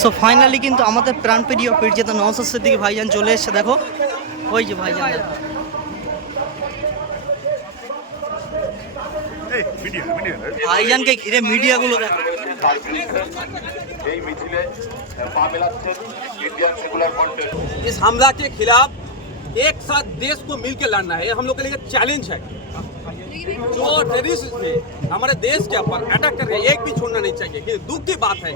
So finally কিন্তু আমাদের প্রাণপ্রিয় পীরজাদা নওশাদ সিদ্দিকী ভাইজান চলে এসেছে। দেখো ওই যে ভাইজান, ভাইজানকে ঘিরে মিডিয়াগুলো দেখো। इस हमला के खिलाफ एक साथ देश को मिलकर लड़ना है, हम लोग के लिए चैलेंज है। जो टेररिस्ट थे हमारे देश के ऊपर अटैक कर रहे हैं, एक भी छोड़ना नहीं चाहिए। ये दुख की बात है,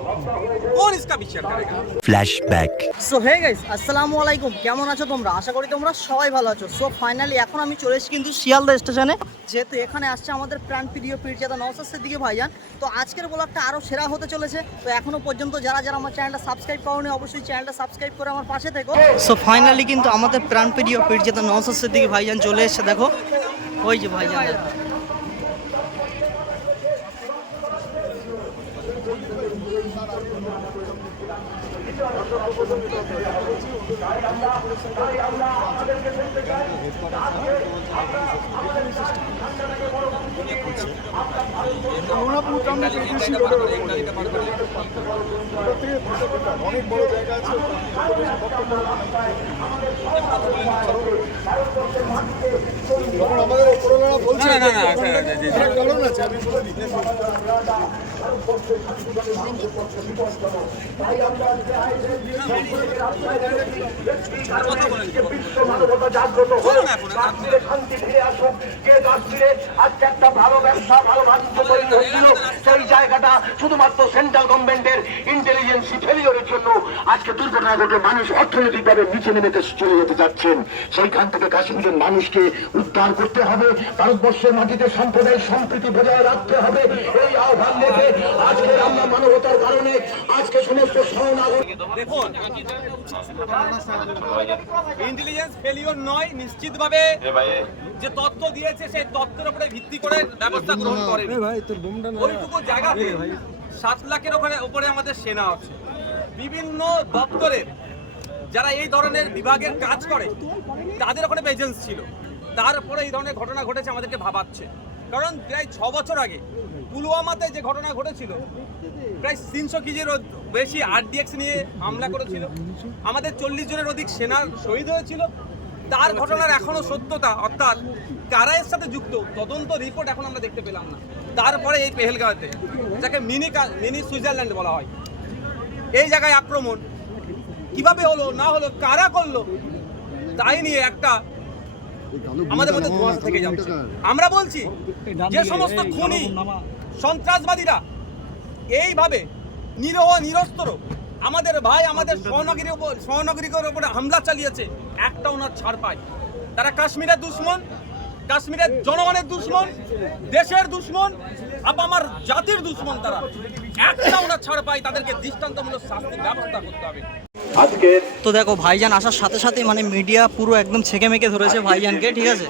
कौन इसका विचार करेगा। ফ্ল্যাশব্যাক। সো হে গাইস, আসসালামু আলাইকুম, কেমন আছো তোমরা? আশা করি তোমরা সবাই ভালো আছো। সো ফাইনালি এখন আমি চলে এসেছি কিন্তু শিয়ালদা স্টেশনে, যেহেতু এখানে আসছে আমাদের প্রাণপ্রিয় পীরজাদা নওশাদ সিদ্দিকী ভাইজান। তো আজকের ব্লগটা আরও সেরা হতে চলেছে। তো এখনো পর্যন্ত যারা যারা আমার চ্যানেলটা সাবস্ক্রাইব করোনি, অবশ্যই চ্যানেলটা সাবস্ক্রাইব করে আমার পাশে থেকো। সো ফাইনালি কিন্তু আমাদের প্রাণপ্রিয় পীরজাদা নওশাদ সিদ্দিকী ভাইজান চলে এসেছে। দেখো ওই যে ভাইজান, অনেক বড় জায়গা আছে। যখন আমাদের ওপরওয়ালা বলছে কারণ আছে, আমি বলে দিই সেই জায়গাটা শুধুমাত্র সেন্ট্রাল গভর্নমেন্টের ইন্টেলিজেন্সি ফেলিওরের জন্য আজকে দুর্ঘটনা ঘটে মানুষ অর্থনৈতিকভাবে নিচে নেমে চলে যেতে যাচ্ছেন। সেইখান থেকে কাশ্মীরের মানুষকে উদ্ধার করতে হবে, ভারতবর্ষের মাটিতে সাম্প্রদায়িক সম্প্রীতি বজায় রাখতে হবে। এই আহ্বান রেখে আজকে আমরা মানবতার কারণে আজকে সমস্ত সহনাগরিক দেখুন, ইন্টেলিজেন্স ফেলিওর নয়, নিশ্চিতভাবে যে তথ্য দিয়েছে সেই তথ্যের উপরে ভিত্তি করে ব্যবস্থা গ্রহণ করে। ওইটুকু জায়গাতে 7 লাখের উপরে আমাদের সেনা আছে, বিভিন্ন দপ্তরের যারা এই ধরনের বিভাগের কাজ করে তাদের ওখানে প্রেজেন্স ছিল। তারপরে এই ধরনের ঘটনা ঘটেছে, আমাদেরকে ভাবাচ্ছে। কারণ প্রায় 6 বছর আগে পুলওয়ামাতে যে ঘটনা ঘটেছিল, প্রায় 300 কেজির বেশি আরডিএক্স নিয়ে হামলা করেছিল, আমাদের 40 জনের অধিক সেনার শহীদ হয়েছিল। তার ঘটনার এখনো সত্যতা, অর্থাৎ কারা এর সাথে যুক্ত, তদন্ত রিপোর্ট এখন আমরা দেখতে পেলাম না। তারপরে এই পেহেলগাঁওতে, যাকে মিনি সুইজারল্যান্ড বলা হয়, এই জায়গায় আক্রমণ কিভাবে হলো না হলো, কারা করলো, তাই নিয়ে একটা আমাদের মধ্যে ধোঁয়াশা থেকে যাচ্ছে। আমরা বলছি যে সমস্ত খুনি সন্ত্রাসবাদীরা এইভাবে নিরহ নিরস্ত্র আমাদের ভাই, আমাদের সহনাগরিকের উপরে হামলা চালিয়েছে, একটা ওনার ছাড় পায়। তারা কাশ্মীরের দুশ্মন, কাশ্মীরের জনগণের দুশ্মন, দেশের দুশ্মন, আমার জাতির দুশ্মন। তারা একটা ওনার ছাড় পায়, তাদেরকে দৃষ্টান্তমূলক শাস্তির ব্যবস্থা করতে হবে। তো দেখো ভাইজান আসার সাথে সাথে মানে মিডিয়া পুরো একদম ছেঁকে মেকে ধরেছে ভাইজানকে, ঠিক আছে?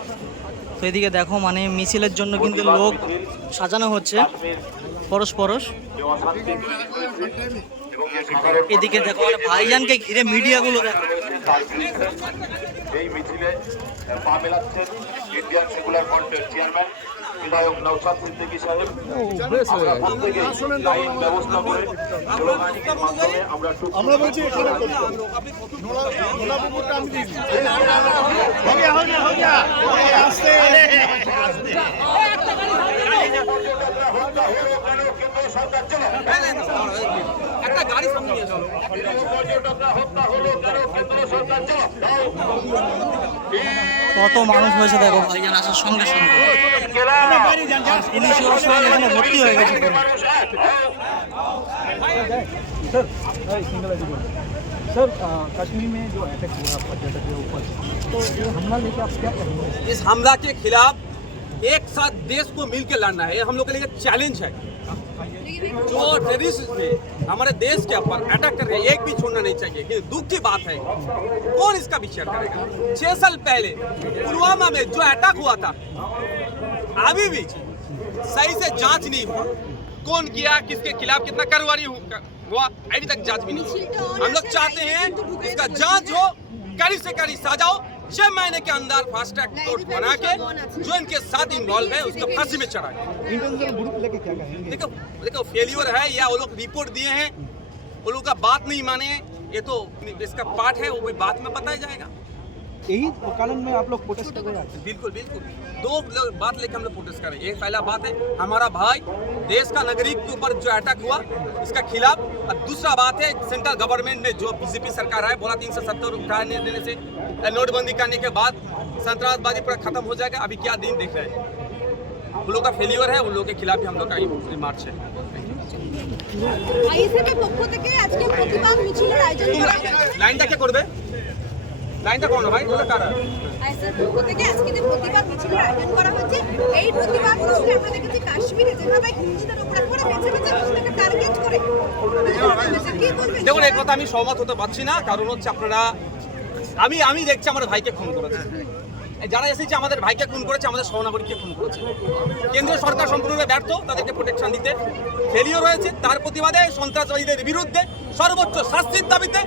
তো এদিকে দেখো মানে মিছিলের জন্য কিন্তু লোক সাজানো হচ্ছে পরশ পরশ। এদিকে দেখো মানে ভাইজানকে ঘিরে মিডিয়াগুলো দেখো। এই মিছিলে পা মেলাচ্ছেন ইন্ডিয়ান সেকুলার ফ্রন্টের চেয়ারম্যান বিধায়ক নওশাদ সিদ্দিকী সাহেব। আমরা প্রত্যেকে আইন ব্যবস্থা করে স্লোগানের মাধ্যমে আমরা বলছি এখানে একটা গাড়ি সামনে নিয়ে চলো। কত মানুষ হয়েছে দেখো ভাইজান আসার সঙ্গে সঙ্গে, পুলিশ এখানে ভর্তি হয়ে গেছে। सर, कश्मीर में जो अटैक हुआ पर्यटक के ऊपर, तो ये हमला लेके आप क्या करेंगे? इस हमला के खिलाफ एक साथ देश को मिलकर लड़ना है, हम लोग के लिए चैलेंज है। जो टेररिस्ट थे हमारे देश के ऊपर अटैक कर रहे हैं, एक भी छोड़ना नहीं चाहिए। ये दुख की बात है, कौन इसका विचार करेगा। 6 साल पहले पुलवामा में जो अटैक हुआ था, अभी भी सही से जांच नहीं हुआ, कौन किया, किसके खिलाफ कितना कार्रवाई हुआ, अभी तक जांच भी नहीं। हम लोग चाहते हैं इसका जांच हो, कड़ी से कड़ी सजा हो, 6 महीने के अंदर फास्ट ट्रैक कोर्ट बना के जो इनके साथ इन्वॉल्व है उसको फांसी में चढ़ाए। देखो फेलियर है या वो लोग रिपोर्ट दिए हैं, वो लोग का बात नहीं माने, ये तो इसका पार्ट है, वो भी बाद में बताया जाएगा। यही कारण में आप लोग प्रोटेस्ट कर रहे हैं? बिल्कुल बिल्कुल, दो बात लेकर हम लोग प्रोटेस्ट कर रहे हैं। एक पहला बात है हमारा भाई देश का नागरिक के ऊपर जो अटैक हुआ इसका खिलाफ, और दूसरा बात है सेंट्रल गवर्नमेंट ने जो बीजेपी सरकार है बोला 370 उठाने देने से, नोटबंदी करने के बाद संतरासवादी पूरा खत्म हो जाएगा। अभी क्या दिन देख रहे हैं, उन लोग का फेलियर है, उन लोग के खिलाफ भी हम लोग का मार्च है। আইএসএফের পক্ষ থেকে আজকে প্রতিবাদ মিছিলের আয়োজন করা হয়েছে। লাইনটা কে করবে, লাইনটা কোন ভাই ওটা কারা? আইএসএফের পক্ষ থেকে আজকে যে প্রতিবাদ মিছিলের আয়োজন করা হয়েছে, এই প্রতিবাদ মিছিলে আমরা দেখেছি কাশ্মীরে যেভাবে হিন্দুদের উপর করে বেছে বেছে মুসলিমদের টার্গেট করে কি বলবেন? দেখুন এই কথা আমি সহমত হতে পারছি না, কারণ হচ্ছে আপনারা আমি দেখছি আমার ভাইকে খুন করেছে, যারা এসেছে আমাদের ভাইকে খুন করেছে, আমাদের সহনাগরিককে খুন করেছে। কেন্দ্রীয় সরকার সম্পূর্ণভাবে ব্যর্থ তাদেরকে প্রোটেকশন দিতে, ফেলিওর হয়েছে। তার প্রতিবাদে সন্ত্রাসবাদীদের বিরুদ্ধে সর্বোচ্চ শাস্তির দাবিতে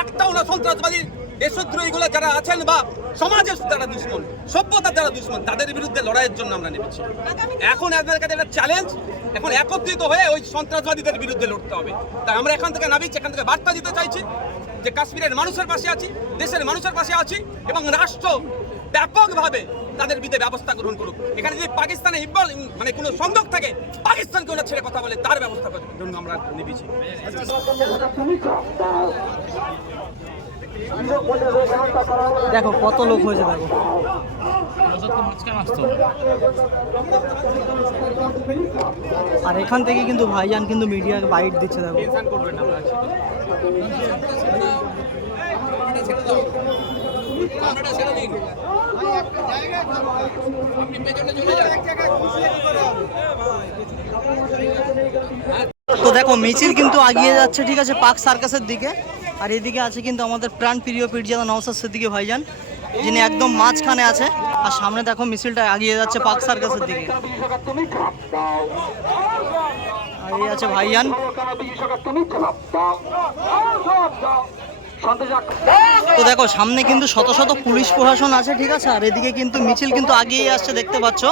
একটাও না সন্ত্রাসবাদী দেশদ্রোহীগুলো যারা আছেন বা সমাজের যারা দুশ্মন, সভ্যতার যারা দুশ্মন, তাদের বিরুদ্ধে লড়াইয়ের জন্য আমরা নেমেছি। এখন আপনাদের কাছে একটা চ্যালেঞ্জ, এখন একত্রিত হয়ে ওই সন্ত্রাসবাদীদের বিরুদ্ধে লড়তে হবে। তাই আমরা এখান থেকে নামিয়েছি, এখান থেকে বার্তা দিতে চাইছি যে কাশ্মীরের মানুষের পাশে আছি, দেশের মানুষের পাশে আছি, এবং রাষ্ট্র ব্যাপকভাবে তাদের বিরুদ্ধে ব্যবস্থা গ্রহণ করুক। এখানে যদি পাকিস্তানে মানে কোনো সংযোগ থাকে, পাকিস্তানকে ওরা ছেড়ে কথা বলে, তার ব্যবস্থা করার জন্য আমরা নেমেছি। দেখো কত লোক হয়েছে, দেখো আর এখান থেকে কিন্তু ভাইজান কিন্তু মিডিয়াকে বাইট দিচ্ছে, দেখো টেনশন করবেন না, আমরা আছি। তো দেখো মিছিল কিন্তু এগিয়ে যাচ্ছে, ঠিক আছে, পার্ক সার্কাসের দিকে। আর এদিকে আছে কিন্তু আমাদের প্রাণ প্রিয় পীরজাদা নওশাদ সিদ্দিকী ভাইজান, যিনি একদম মাঝখানে আছে। আর সামনে দেখো মিছিলটা এগিয়ে যাচ্ছে পার্ক সার্কাসের দিকে। আর এই আছে ভাইজান। তো দেখো সামনে কিন্তু শত শত পুলিশ প্রশাসন আছে, ঠিক আছে। আর এদিকে কিন্তু মিছিল কিন্তু এগিয়ে আসছে, দেখতে পাচ্ছ।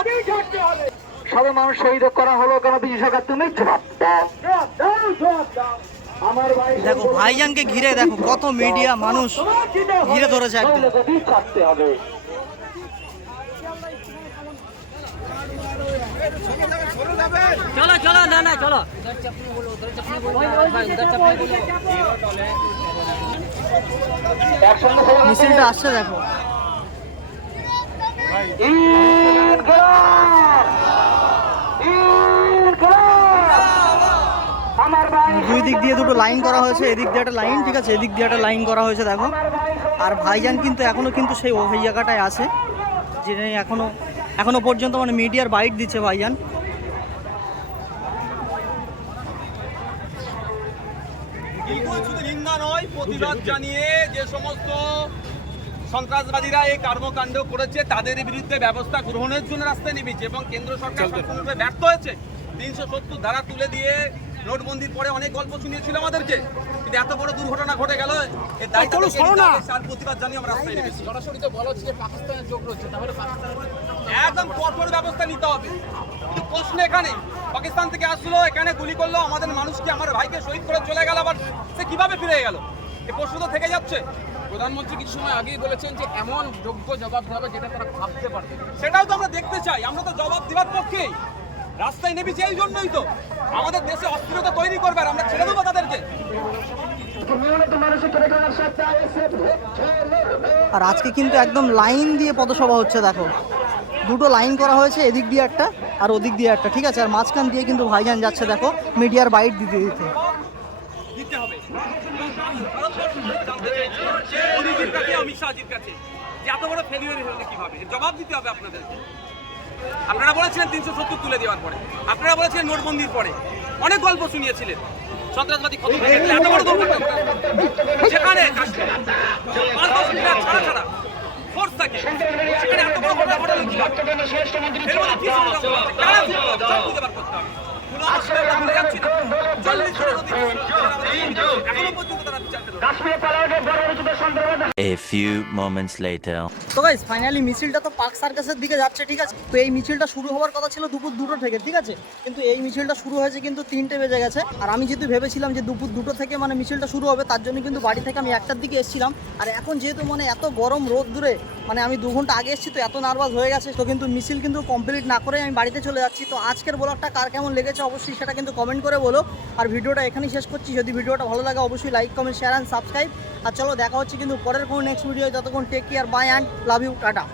সবে মানুষ শহীদ করা হলো কেন? বিজয় সরকার তুমি জবাব দাও। আমার ভাই দেখো ভাইজানকে ঘিরে দেখো কত মিডিয়া মানুষ ঘিরে ধরেছে একদম। ছাড়তে হবে। চলো চলো, না না চলো। মিছিলটা আসছে দেখো। দুই দিক দিয়ে দুটো লাইন করা হয়েছে, এদিক দিয়ে একটা লাইন, ঠিক আছে, এদিক দিয়ে একটা লাইন করা হয়েছে দেখো। আর ভাইজান কিন্তু এখনো কিন্তু সেই ওই জায়গাটায় আছে, যে এখনো পর্যন্ত মানে মিডিয়ার বাইট দিচ্ছে ভাইজান। বিলকুল শুধু নিন্দা নয়, প্রতিবাদ জানিয়ে যে সমস্ত সন্ত্রাসবাদীরা এই কর্মকাণ্ড করেছে তাদের বিরুদ্ধে ব্যবস্থা গ্রহণের জন্য রাস্তায় নেমেছে, এবং কেন্দ্র সরকার সম্পূর্ণভাবে ব্যর্থ হয়েছে। 370 ধারা তুলে দিয়ে নোটবন্দির পরে অনেক গল্প শুনিয়েছিল আমাদেরকে, কিন্তু এত বড় দুর্ঘটনা ঘটে গেল, এর দায়িত্ব তার প্রতিবাদ জানিয়ে আমরা রাস্তায় নেমেছি। সরাসরি তো বলা হচ্ছে যে পাকিস্তানের যোগ রয়েছে, তাহলে একদম কঠোর ব্যবস্থা নিতে হবে। কিন্তু প্রশ্ন এখানে, পাকিস্তান থেকে আসলো, এখানে গুলি করলো, আমাদের মানুষকে, আমার ভাইকে শহীদ করে চলে গেল, আবার সে কিভাবে ফিরে গেল? এই প্রশ্ন তো থেকে যাচ্ছে। প্রধানমন্ত্রী কিছু সময় আগেই বলেছেন যে এমন যোগ্য জবাব দেবে যেটা তারা ভাবতে পারবে। সেটাও তো আমরা দেখতে চাই, আমরা তো জবাব দেওয়ার পক্ষেই রাস্তায় নেমেছি, এই জন্যই তো আমাদের দেশে অস্থিরতা তৈরি করবে, আর আমরা ছেড়ে দেবো তাদেরকে। আর আজকে কিন্তু একদম লাইন দিয়ে পথসভা হচ্ছে, দেখো দুটো লাইন করা হয়েছে, এদিক দিয়ে একটা আর ওদিক দিয়ে একটা, ঠিক আছে। আর মাঝখান দিয়ে কিন্তু ভাইজান যাচ্ছে দেখো মিডিয়ার বাইট দিতে দিতে। দিতে হবে জানতে চাইছি মোদিজির কাছে, অমিত শাহজির কাছে, যে এত বড় ফেলিওর হলে কিভাবে জবাব দিতে হবে আপনাদেরকে। আপনারা বলেছিলেন 370 তুলে দেওয়ার পরে, আপনারা বলেছিলেন নোটবন্দির পরে, অনেক গল্প শুনিয়েছিলেন সন্ত্রাসবাদী খতম হয়ে গেলে, এত বড় দুর্ঘটনা যেখানে 5-10 মিটার ছাড়া ছাড়া ফোর্স থাকে, সেখানে এত বড় ঘটনা ঘটালো কিভাবে? এর মধ্যে কি সংযম আছে? কারা সব বুঝে বার করতে হবে। কাশ্মীরে A few moments later. তো গাইস ফাইনালি মিছিলটা তো পার্ক সার্কাসের দিকে যাচ্ছে, ঠিক আছে। তো এই মিছিলটা শুরু হওয়ার কথা ছিল দুপুর 2টো থেকে, ঠিক আছে, কিন্তু এই মিছিলটা শুরু হয়েছে কিন্তু 3টে বেজে গেছে। আর আমি যেহেতু ভেবেছিলাম যে দুপুর 2টো থেকে মানে মিছিলটা শুরু হবে, তার জন্য কিন্তু বাড়ি থেকে আমি 1টার দিকে এসেছিলাম। আর এখন যেহেতু মানে এত গরম রোদ দূরে, মানে আমি 2 ঘন্টা আগে এসেছি, তো এত নার্ভাস হয়ে গেছে। তো কিন্তু মিছিল কিন্তু কমপ্লিট না করে আমি বাড়িতে চলে যাচ্ছি। তো আজকের ব্লগটা কার কেমন লেগেছে অবশ্যই সেটা কিন্তু কমেন্ট করে বলো। আর ভিডিওটা এখানেই শেষ করছি। যদি ভিডিওটা ভালো লাগে অবশ্যই like, comment, share and subscribe. আর চলো দেখা হচ্ছে কিন্তু পরের কোনো নেক্সট ভিডিও। যতক্ষণ take care, bye and love you, tata.